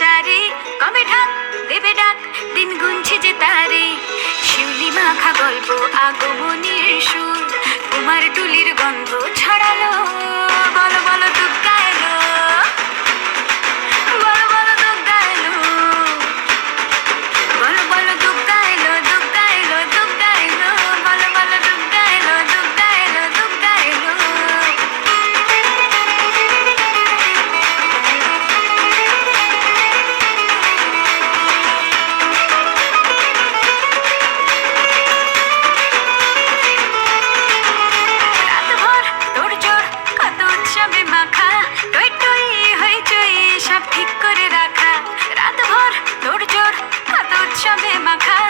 সারি, কবে ঢাক দেবে ডাক, দিন গুনছে যে তারে। শিউলি মাখা গল্প, আগমনীর সুর, কুমার টুলির গন্ধ ছড়ালো। বলো বলো দুগ্গা এলো, বলো বলো দুগ্গা এলো, বলো বলো দুগ্গা এলো, দুগ্গা এলো, দুগ্গা এলো, বলো বলো দুগ্গা এলো, দুগ্গা এলো, দুগ্গা এলো। রাতভর তোড়জোড়, কত উৎসবে মাখা, টই টই হইচই সব ঠিক করে রাখা। রাতভর তোড়জোড়, কত উৎসবে মাখা,